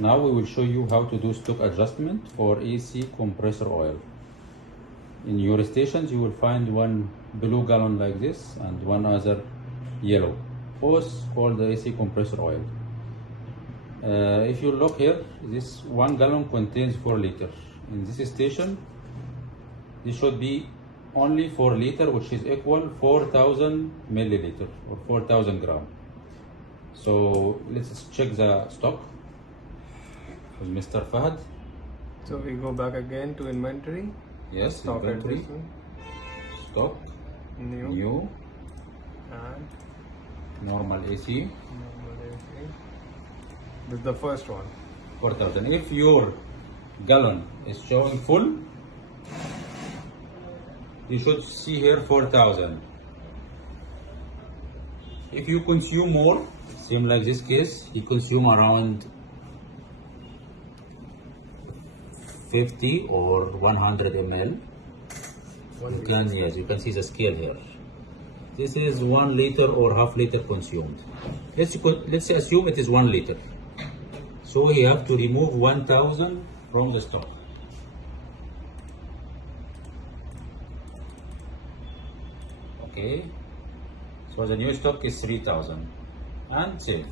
Now we will show you how to do stock adjustment for AC compressor oil. In your stations you will find one blue gallon like this and one other yellow, both called the AC compressor oil. If you look here, this 1 gallon contains 4 liters. In this station, this should be only 4 liters, which is equal 4,000 milliliters or 4,000 grams. So let's check the stock with Mr. Fahad. So we go back again to inventory. Yes, Stock inventory, adjustment. stock, new, And normal AC, normal AC. This is the first one. 4,000. If your gallon is showing full, you should see here 4,000. If you consume more, same like this case, you consume around 50 or 100 ml. You can see the scale here. This is 1 liter or half liter consumed. Let's assume it is 1 liter. So we have to remove 1,000 from the stock. Okay. So the new stock is 3,000 and save.